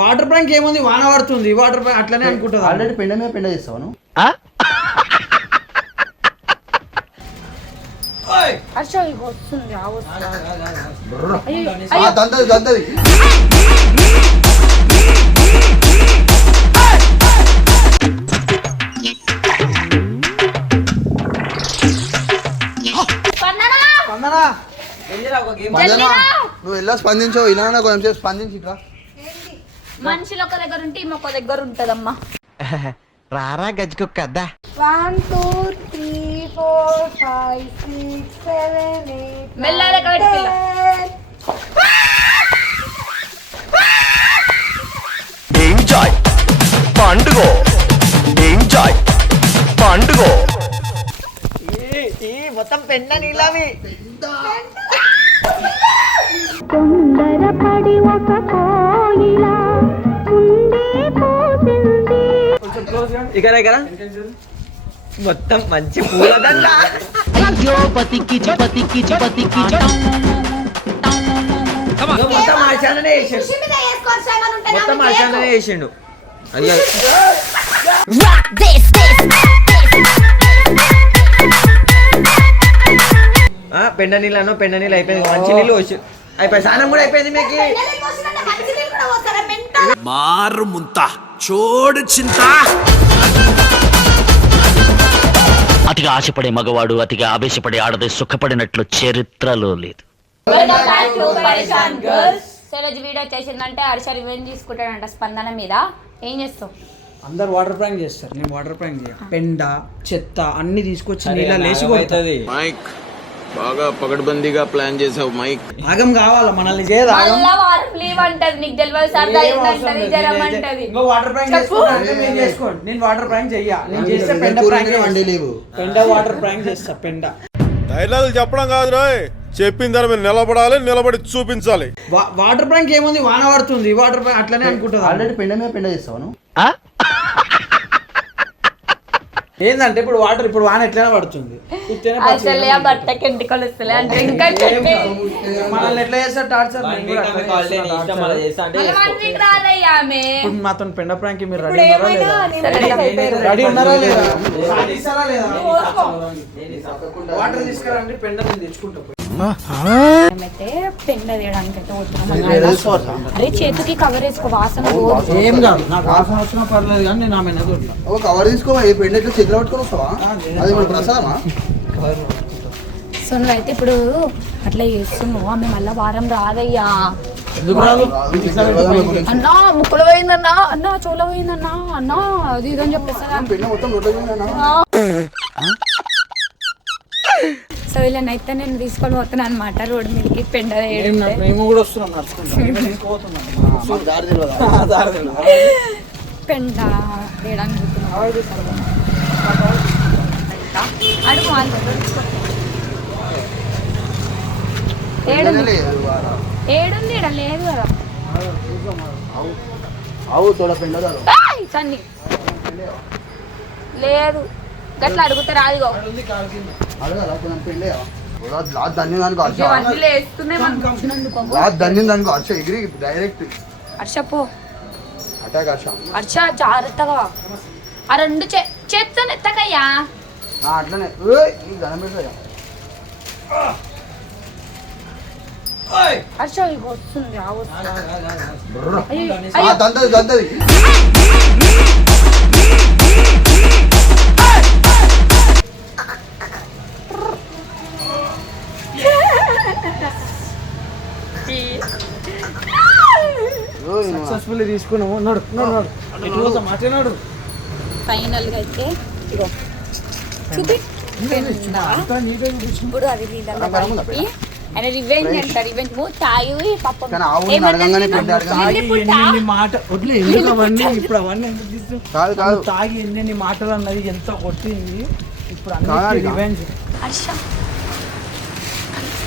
Water prank ఏముంది? వాన పడుతుంది. వాటర్ ప్రాంక్ అట్లనే అనుకుంటుంది ఆల్రెడీ పెండ మీద పెండ చేస్తావు నువ్వు? దంతది దంతది ఎలా స్పందించావు ఇలా కొంచెం సేపు స్పందించి ఇట్లా. మనుషులు ఒక దగ్గర ఉంటే ఈమె ఒక దగ్గర ఉంటదమ్మా. రారా గజ్జుకుక్క అద్దా one two three four five six seven eight కట్టుకెళ్ళ enjoy పండుగ. ఎంజాయ్ పండుగ. మొత్తం పెన్న నీళ్ళవి తొందరపడి ఒక కోయిల ఉండే పోసింది. ఇక్కడ ఇక్కడ. మొత్తం మంచి పూలదండ. మొత్తం ఆశాననే వేసిండు. మొత్తం ఆశాననే వేసిండు. పెండ నీళ్ళను పెండ నీళ్ళు అయిపోయింది. మంచి నీళ్ళు వచ్చి అయిపోయి స్నానం కూడా అయిపోయింది మీకు. మారు ముంత చోడు చింత. అతిగా ఆశపడే మగవాడు అతిగా ఆవేశపడే ఆడది సుఖపడినట్లు చరిత్రలో లేదు. శైలజ్ వీడియో చేసిందంటే హర్ష రివెంజ్ తీసుకుంటాడంట స్పందన మీద. ఏం చేస్తావు? అందరు వాటర్ ప్రాంక్ చేస్తారు. నేను వాటర్ ప్రాంక్ చేయ. పెండ చెత్త అన్ని తీసుకొచ్చి నీళ్ళ లేచి మైక్ బాగా పగడ్బందీగా ప్లాన్ చేసావు మైక్ ఆగం కావాలా? మనల్ని చేయదు ఆగం? మళ్ళా వారం లీవ్ అంటది నీకు తెలియదు సరదా నేను అంటది. ఇంకో వాటర్ ప్రాంక్ మీరు చేసుకోండి. నేను వాటర్ ప్రాంక్ చెయ్య. నేను చేస్తే పెండ ప్రాంక్ వన్ డే లీవ్ పెండ వాటర్ ప్రాంక్ చేస్తా పెండ. డైలాగులు చెప్పడం కాదు రాయ్. చెప్పిన దాని మీద నిలబడాలి నిలబడి చూపించాలి. వాటర్ ప్రాంక్ ఏముంది? వాన పడుతుంది. వాటర్ ప్రాంక్ అట్లనే అనుకుంటుంది ఆల్రెడీ పెండ మీద పెండ చేస్తావు ఏంటంటే ఇప్పుడు వాటర్ ఇప్పుడు వాన ఎట్లనే పడుతుంది. ఇట్లనే పడుతుంది. అసలే ఆ బట్టకి ఎంటికలు వస్తలే అంటే ఇంకా చెప్పి. మనల్ని ఎట్లా చేస్తారు టార్చర్? ఇప్పుడు మాతో పెండ ప్రాంక్ మీరు రెడీ ఉన్నారా రెడీ ఉన్నారా లేదా? వాటర్ తీసుకురండి పెండ నేను తెచ్చుకుంటా. మేమైతే అయితే అరే చేతికి కవర్ వేసుకో వాసన పోదు. ఏం కాదు నాకు వాసన వచ్చినా పర్లేదు కానీ నేను ఆమె ఎదురు ఒక కవర్ తీసుకోవా ఏ పెండ ఇట్లా చేతిలో పట్టుకొని వస్తావా? అది మన ప్రసాదమా? సో నువ్వైతే ఇప్పుడు అట్లా చేస్తున్నావు. ఆమె మళ్ళా వారం రాదయ్యా. ఎందుకు రాదు? అన్నా ముక్కులో పోయిందన్నా అన్నా చోల పోయిందన్నా అన్నా అది ఇదని చెప్పేస్తా పెండ మొత్తం నోట్లో పోయిందన్నా. సో వీళ్ళనైతే నేను తీసుకొని పోతున్నాను అనమాట రోడ్డు మీదకి పెండ వేయడానికి. అడుగు. ఏడుంది? లేదు ఏడుంది కదా. లేదు. గట్లా అడుగుతారు అదిగో దానికి హర్ష. ఎగిరి డైరెక్ట్ హర్ష పో. అటాక్ హర్ష. హర్ష జాగ్రత్తగా. ఆ రెండు చే చేత్తో ఎత్తకయ్యా అట్లనే. ధనం పెడతాయా హర్ష వస్తుంది సక్సెస్ఫుల్లీ తీసుకున్నాము. నడు నడు నడు. ఎటు పోతాం అటే నడు. ఫైనల్గా అయితే ఇగో చూపి. ఇప్పుడు అది ఆయన రివెంజ్ అంట రివెంజ్ తాగి పాపం. మాట వదిలే ఎందుకు అవన్నీ? ఇప్పుడు అవన్నీ ఎందుకు తీస్తావు? కాదు కాదు. నువ్వు తాగి ఎన్ని మాటలు అన్నది ఎంత కొట్టింది? ఇప్పుడు అన్ని. రివెంజ్. హర్ష.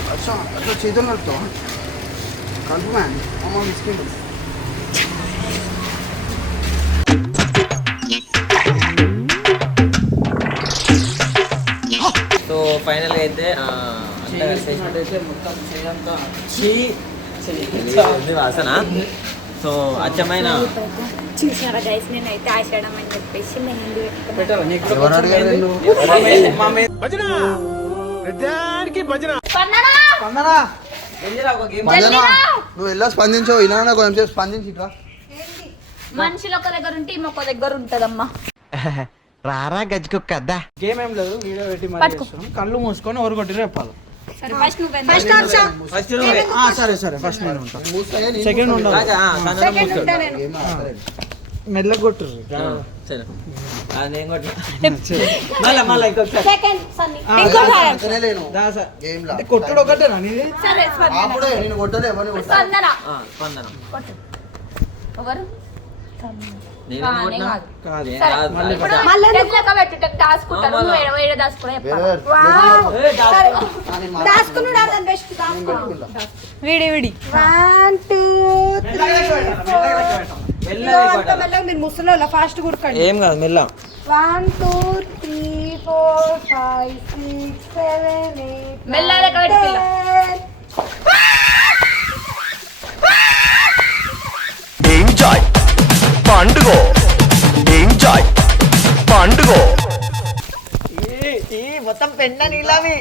హర్ష అట్లా చేతులు నడుపుతావా కలుపు మ్యాన్ అమ్మ బిస్కెట్ సో ఫైనల్ అయితే వాసన. సో అచ్చమైన చూసారా గైస్ నేనైతే ఆషాఢం అని చెప్పేసి నువ్వు ఎలా స్పందించావు ఇలా కొంచెం సేపు స్పందించి మనుషులు ఒక దగ్గర ఉంటే ఒక దగ్గర ఉంటదమ్మా. రారా గజ్జుకుక్క అద్దా గేమ్ ఏం లేదు వీడియో పెట్టి మరి. చేస్తున్నాం. కళ్ళు మూసుకొని ఎవరు కొట్టిరో చెప్పాలి. సరే ఫస్ట్ నువ్వు. ఫస్ట్ హర్ష ఫస్ట్ నువ్వే ఆ, సరే సరే ఫస్ట్ నేను ఉంటా. సెకండ్ రాజా, ఆ, కొట్టుర్రు. సరే. నేను కొట్టు మళ్ళా మళ్ళా ఇంకొకసారి సెకండ్ సన్నీ ఇంకోసారి అంతనే లేను దా సార్. గేమ్ లా అంటే కొట్టుడు ఒకటేనా నీది? సరే స్పందన అప్పుడే నేను కొట్టలే ఎవరిని కొట్టా స్పందన. ఆ, స్పందనం. కొట్టు. ఎవరు నేను కాదు. కాదు. లెక్క దాచుకుంటారు. నువ్వు. ఏడ దాచుకున్నాడు బెస్ట్ దాచుకున్నాడు. విడి విడి. One two. మెల్లగా మీరు ముసలి ఫాస్ట్ కుడకండి ఏం కాదు మెల్ల one two three four five six seven పండుగ. ఎంజాయ్. పండుగ. ఈ మొత్తం పెండ నీళ్ళవి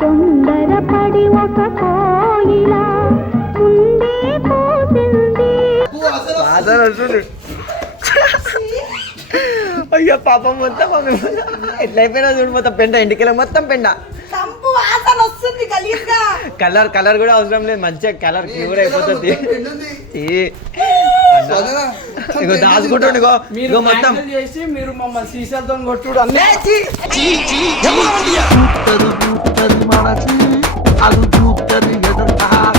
తొందరపడి ఒక కోయిల పోతుంది అయ్యో పాపం మొత్తం ఎట్లయిపోయినా చూడు మొత్తం పెండ ఇంటికి మొత్తం పెండ. వస్తుంది గలీజ్గా కలర్ కలర్ కూడా అవసరం లేదు. మంచిగా కలర్ క్యూర్ అయిపోతుంది. ఇగో దాచుకుంటుండు ఇగో ఇగో మొత్తం. చేసి మీరు మమ్మల్ని సీసాలతో కొట్టుడు అన్నీ.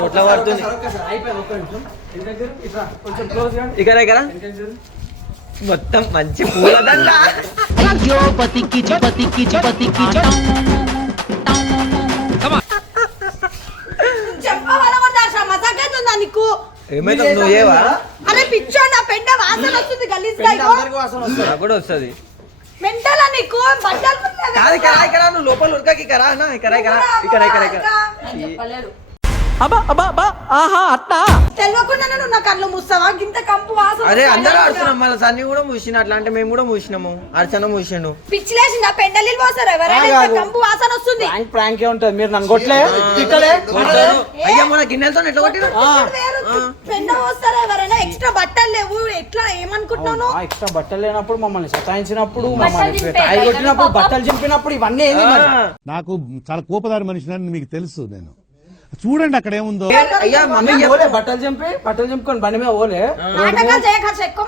కొట్ల పడుతుంది. అయిపోయింది ఒక్క నిమిషం. ఇది దగ్గర ఇట్లా కొంచెం క్లోజ్గా ఇక్కడ ఇక్కడ. మొత్తం మంచి ఏమైతే నువ్వు ఏవా? అరే పిచ్చోండి ఆ పెండ వాసన వస్తుంది ఇగో. వస్తుంది. నాకు కూడా వస్తుంది. మెంటలా నీకు? బట్టలు కాదు. ఇక్కడ ఇక్కడ నువ్వు లోపల ఉరకకి ఇక్కడ అన్న ఇక్కడ ఇక్కడ ఇక్కడ ఇక్కడ ఇక్కడ. చెప్పలేరు అబ్బా అబ్బా అబ్బా ఆహా అట్టా తెలియకుండా నువ్వు నా కళ్ళు మూస్తావా? గింత కంపు వాసన అరే. అందరూ ఆడుతున్నాం మళ్ళీ సన్ని కూడా మూసిన అట్లా అంటే మేము కూడా మూసినాము అర్చన మూసిండు. పిచ్చి లేచిందా? పెండలి పోసారు? ఎవరైనా ఆగు, ఇంత ఆగు. కంపు వాసన వస్తుంది? ప్రాంక్ ప్రాంకే ఉంటది మీరు నన్ను కొట్టలే. అయ్యా మన గిన్నెలతో ఎట్లా కొట్టిన పెండ పోస్తారా ఎవరైనా? ఎక్స్ట్రా బట్టలు లేవు. ఎట్లా? ఏమనుకుంటున్నావు ఎక్స్ట్రా బట్టలు లేనప్పుడు మమ్మల్ని సతాయించినప్పుడు బట్టలు మమ్మల్ని కొట్టినప్పుడు బట్టలు చింపినప్పుడు ఇవన్నీ? నాకు చాలా కోపదారి మనిషిని మీకు తెలుసు నేను. చూడండి అక్కడ ఏముందో. అయ్యా మమ్మీ మేము పోలే బట్టలు చింపి బట్టలు చింపుకొని బండి మీద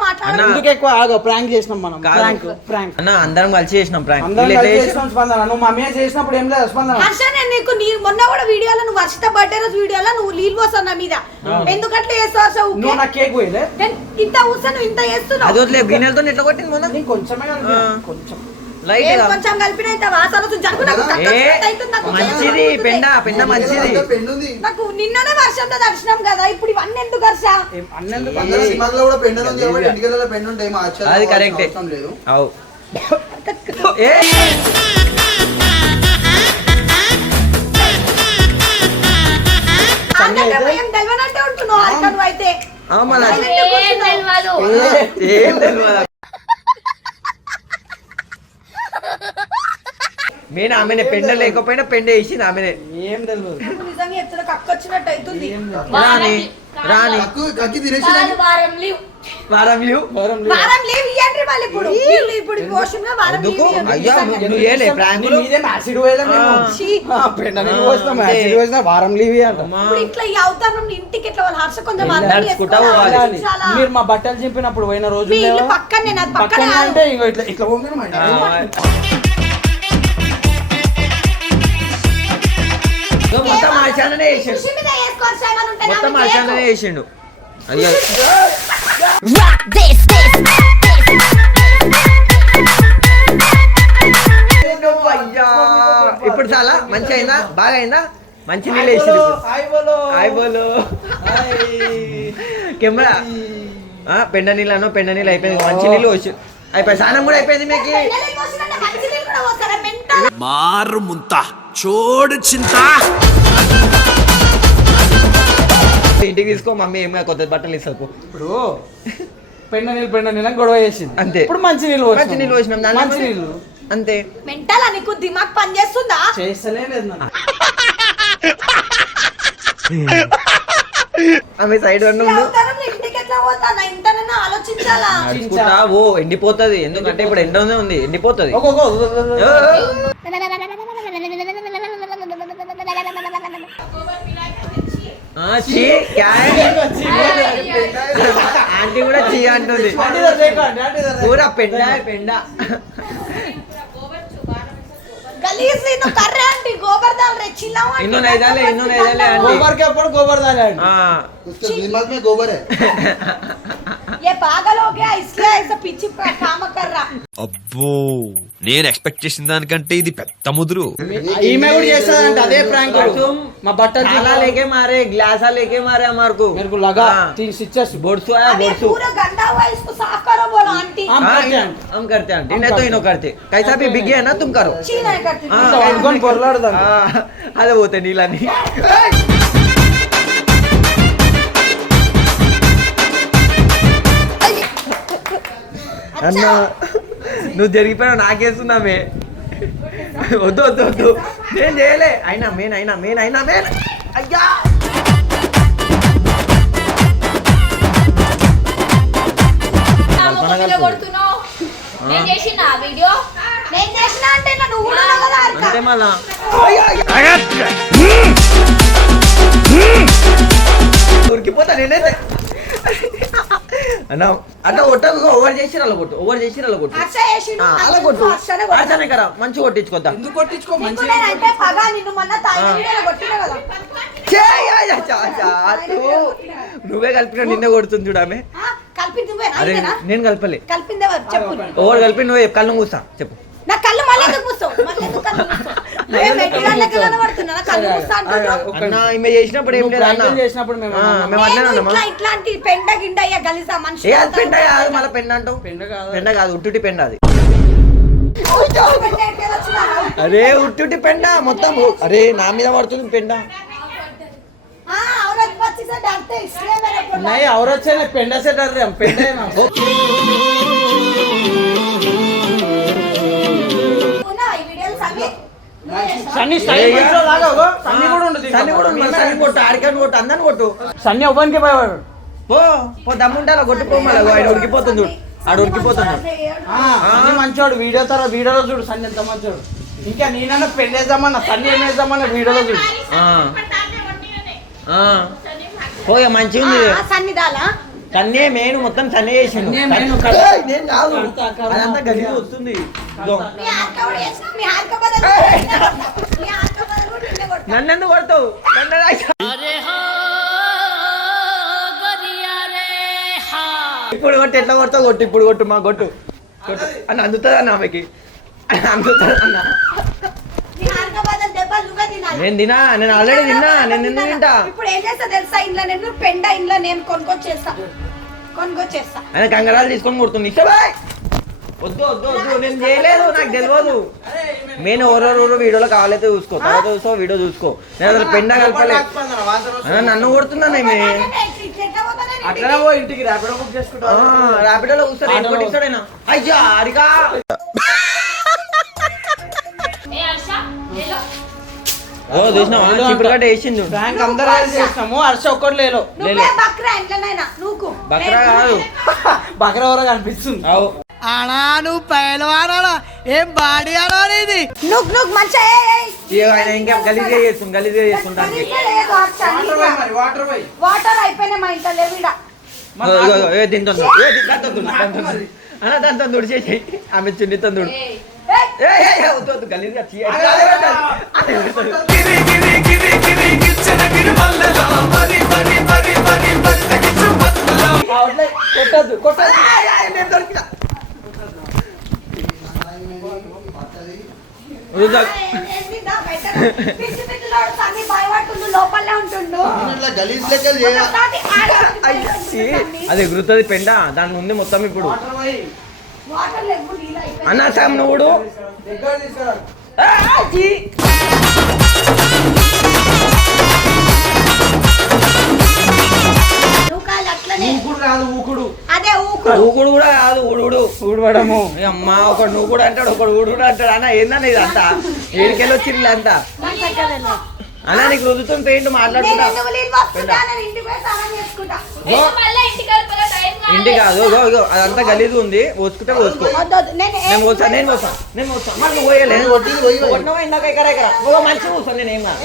మాట్లాడు ఎందుకు ఎక్కువ ఆగో ప్రాంక్ చేసినాం మనం. Prank prank. అన్న అందరం కలిసి చేసినాం ప్రాంక్. అందరం కలిసి చేసినాం? స్పందన. నువ్వు మా మీద చేసినప్పుడు ఏం లేదు స్పందన. హర్ష నేను నీకు నీ మొన్న కూడా వీడియోలో నువ్వు వర్షిత బర్త్డే రోజు వీడియోలో నువ్వు నీళ్ళు పోస్తావు నా మీద. ఎందుకట్లా చేస్తావు హర్ష? నువ్వు నాకు కేక్ పోయలే. ఇంత ఊసా నువ్వు ఇంత అది చేస్తున్నావు గిన్నెలతో ఎట్లా కొట్టింది మొన్న? నీకు కొంచెమే. కొంచెం. కొంచెం కలిపిన ఇంత వాసన జరుగు నాకు మంచిది పెండ పెండ మంచిది. నాకు నిన్ననే వర్షంతో దర్శనం కదా ఇప్పుడు ఇవన్నీ ఎందుకు ఆశ్చర్యం అది కరెక్టే. అవు. ఏ? తెలియనట్టే ఉంటున్నావు అయితే. ఏం తెలియదు నేను ఆమెనే పెండ లేకపోయినా పెండ వేసింది ఆమెనే. ఏం తెలియదు నిజంగా అవుతుంది. రాని రాని. కక్కు వారం లీవ్. వారం లీవ్? వారం లీవ్. మళ్ళీ ఇప్పుడు. ఇప్పుడు వారం లీవ్. అయ్యా నువ్వు ఏలే యాసిడ్ మేము. పెండ. యాసిడ్ వారం అంట. ఇప్పుడు ఇట్లా ఈ అవతారం ఇంటికి ఎట్లా వాళ్ళు హర్ష కొంచెం. మీరు మా బట్టలు చింపినప్పుడు పోయిన రోజు పక్కనే. అంటే ఇంకో ఇట్లా ఇట్లా మొత్తం ఆశాననే వేసిండు. మొత్తం ఆశాననే. వేసిండు. అయ్యో. ఇప్పుడు చాలా మంచి అయిందా బాగా అయిందా మంచి నీళ్ళు బోలు. కెమెరా. ఆ, పెండ నీళ్ళు అన్నో పెండ నీళ్ళు అయిపోయింది. మంచి నీళ్ళు వచ్చి అయిపోయి స్నానం కూడా అయిపోయింది మీకు. మారు ముంత. చోడు చింత. ఇంటికి తీసుకో మమ్మీ ఏమైనా కొత్త బట్టలు ఇస్తాకు. ఇప్పుడు పెండ నీళ్ళు పెండ నీళ్ళు అని గొడవ చేసింది. అంతే. ఇప్పుడు మంచి నీళ్ళు మంచి నీళ్ళు పోసినాం. మంచి నీళ్ళు. అంతే. మెంటల్ నీకు దిమాగ్ పని చేస్తుందా? చేస్తలే లేదు నాన్న. ఆమె సైడ్ వన్ ఉండు. అవతారంలో ఇంటికి ఎట్లా పోతానా? ఇంతనన్నా ఆలోచించాలా? నడుచుకుంటా ఓ ఎండిపోతుంది. ఎందుకంటే ఇప్పుడు ఎండ ఉంది ఎండిపోతుంది. ఆంటీ కూడా చీ అంటుంది ఆంటీ దగ్గర చేయకు, ఆంటీ, ఆంటీ దగ్గర పూరా పెండ పెండ గలీజ్ నువ్వు కర్రే అంటే గోబర్ దాల్ రే చిన్నావు ఇన్నో నైదాలే ఇన్నో నైదాలే ఆంటీ गोबर के ऊपर गोबर डाले आंटी। ఆ, उसके दिमाग में गोबर है ये पागल हो गया इसलिए ऐसा पीछे का- काम कर रहा అబ్బో నేను ఎక్స్పెక్ట్ చేసిన దానికంటే ఇది పెద్ద ముదురు ఈమె కూడా చేస్తుందంట అదే ప్రాంక్ మా బట్టలు थाला लेके मारे ग्लासा लेके मारे हमारे को मेरे को लगा हाँ। तीन स्टिचेस बोर्सो आया अरे बोर्सो पूरा गंदा हुआ है, इसको साफ करो बोलो आंटी हम हाँ, करते हैं आंटी। हम करते हैं आंटी नहीं तो इनो करते कैसा भी बिग है ना तुम करो ची नहीं అదే పోతే నీళ్ళని అన్న నువ్వు జరిగిపోయావు నాకేస్తున్నామే వద్దు వద్దు వద్దు. నేను చేయలే. అయినా మేన్ అయినా మేన్ అయినా మేన్ అయ్యా! నేను చేసిన వీడియో? నేను చేసిన అంటే నా నువ్వు కూడా ఉన్నావు కదా అక్క. అంతే మళ్ళా. ఉరికిపోతా నేనైతే. అన్న అట్లా కొట్టకు ఓవర్ చేసి అలా కొట్టు ఓవర్ చేసి అలా కొట్టు. హర్ష చేసిండు, అలా కొట్టు. హర్షనే మంచి కొట్టించుకోద్దాం? ఎందుకు కొట్టించుకో నీకు మంచి నేను అయితే పగ నిన్ను మొన్న తాగిన వీడియోలో కొట్టినా కదా. చేయ్, అయ్యా, చా, చా, తూ. నువ్వే కలిపిన నిన్నే కొడుతుంది చూడమే ఆ, కలిపి నువ్వేనా అరే? నేను కలపలే. కలిపిందే ఎవరు? చెప్పు. ఓవర్ కలిపి నువ్వే కళ్ళు మూస్తా చెప్పు. నా కళ్ళు మళ్ళీ ఎందుకు మూస్తావు? మళ్ళీ ఎందుకు కళ్ళు మూస్తావు? నువ్వేం వెంట్రుకలకి కనబడుతున్నా? నా కళ్ళు మూస్తా అంటున్నావు? అన్న ఈమె చేసినప్పుడు ఏం నువ్వు లేదు అన్న ప్రాంకులు చేసినప్పుడు మేము ఆ, అన్నామా? మేము అట్లనే నేను ఉన్నామా ఇట్లా ఇట్లాంటి పెండ గిండ అయ్యా గలీసా మనిషి ఏ అది పెండ కాదు మళ్ళీ పెండ అంటావు పెండ కాదు. పెండ కాదు ఉట్టుటి పెండ అది పెండ ఎక్కడ వచ్చినా? అరే ఉట్టుటి పెండ మొత్తం అరే నా మీద పడుతుంది పెండ ఆ, औरत बच्ची से डरते इसलिए मेरे को नहीं औरत से नहीं पेंडा से डर रहे हम पेंडा है ना ना సన్నీ సన్నీ కూడా ఉండదు సన్ని కూడా ఉంది, సన్ని కొట్టు ఆడికాని కొట్టు అందరిని కొట్టు. సన్నీ ఒవ్వనికి భయపడు పో పో దమ్ముంటే అలా కొట్టు పో మళ్ళీ ఆయన ఉడికిపోతుంది చూడు. ఆడు ఉడికిపోతున్నాడు మంచోడు వీడియో తర్వాత వీడియోలో చూడు సన్నీ ఎంత మంచోడు. ఇంకా నేనన్నా పెళ్ళి వేద్దామన్నా సన్నీ ఏం వేద్దామన్నా వీడియోలో చూడు. ఆ. ఆ. పోయా మంచిగా ఉంది సన్నే మెయిన్ మొత్తం సన్నే చేసిండు. నేను కాదు. అదంతా గలీజ్ వస్తుంది. ఇదో. మీ హాత్ కవర్ చేసిన మీ హాత్ కవర్ మీ హాత్ కవర్ కూడా నిన్నే కొడతా. నన్ను ఎందుకు కొడతావు ఇప్పుడు కొట్టు ఎట్లా కొడతావు? కొట్టు ఇప్పుడు కొట్టు మా కొట్టు. కొట్టు. అని అందుతుంది అన్న ఆమెకి? అందుతుంది అన్న మీ హాత్ కవర్ దెబ్బలు నువ్వే తినాలి నేను తినా నేను ఆల్రెడీ తిన్నా నేను ఎందుకు తింటా. ఇప్పుడు ఏం చేస్తా తెలుసా? ఇంట్లో నేను పెండ ఇంట్లో నేను కొనుక్కొచ్చేస్తా. కొనుక్కొచ్చేస్తా. ఆయన కంగరాలు తీసుకొని కొడుతుంది. ఇష్టబాయ్ వద్దు వద్దు వద్దు. నేను చేయలేదు నాకు తెలియదు నేను ఎవరెవరు వీడియోలో కావాలైతే చూసుకో. తర్వాత చూసుకో వీడియో చూసుకో. నేను అసలు పెండ కలపలే. అన్న, నన్ను కొడుతున్నాను ఈమె అట్లనే పో ఇంటికి. ర్యాపిడో బుక్ చేసుకుంటా. ర్యాపిడోలో కూర్చొని ఏం కొట్టిస్తాడైనా అయ్యా అరిగా. ఓ చూసినావా? చిప్పుడు గడ్డ వేసింది బ్యాంక్ అందరూ కలిసి చేసినాము హర్ష ఒక్కటి లేలో నువ్వే బక్రా ఇంట్లోనైనా నువ్వు బక్రా కాదు. బకర ఎవరో కనిపిస్తుంది. అవు. నువ్వు నువ్వు మంచిగా ఏయ్, ఏయ్. ఇక వాటర్ పోయి వాటర్ అయిపోయినాయి మా ఇంట్లో లేవు ఏ దీంతో. ఏ. అన్న దాంతో తుడిచేసి ఆమె చున్నితో చూడు ఏయ్, ఏ, ఏ, ఏ, వద్దు, అదే. కొట్టద్దు కొట్టద్దు. నేను దొరికినా. ఎగురుతుంది పెండ దాని ఉంది మొత్తం ఇప్పుడు. అన్నా సామ్ నువ్వుడు. ఊకుడు కూడా కాదు ఊడు ఊడవడము అమ్మా ఒకడు నువ్వు కూడా అంటాడు ఒకడు ఊడు అంటాడు. అన్న ఏందన్న ఇదంతా? ఏడికెళ్ళి వచ్చింది అంతా అన్న నీకు రుదుతుంది పెయింట్ ఇంటి కాదు ఇగో, ఇగో, అదంతా గలీజ్ ఉంది. పోసుకుంటే పోసుకో. నేను పోసా నేను పోసా నేను పోసా ఇందాక ఓ మంచిగా కూర్చో నేను ఏం కాదు.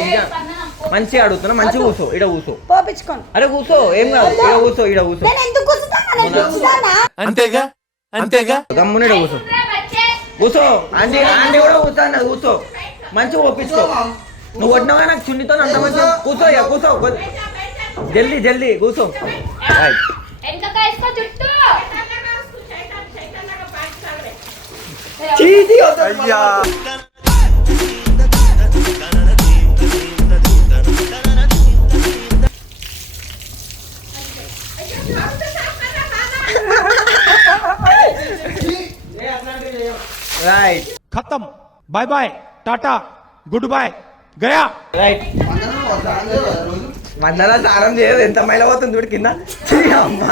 మంచిగా అడుగుతున్నా మంచిగా కూర్చో ఇడ కూర్చో. పోపించుకోను అరే కూర్చో ఏం కాదు. ఇడ కూర్చో ఇడ కూర్చో. అంతేగా? అంతేగా? గమ్మున ఇడ కూర్చో. కూర్చో. ఆంటీ ఆంటీ కూడా కూర్చో. మంచిగా ఒప్పించుకో. నువ్వు కొట్టినవా నాకు చున్నితో అంత మంచి కూర్చో ఇక కూర్చో కొ- జల్దీ జల్దీ కూర్చో రైట్. చీ, చీ, వద్దు. రైట్ ఖతం bye bye tata good bye Gaya! Right. వందల సారం చేయదు. ఎంత మైల పోతుంది చూడు కింద? అమ్మా.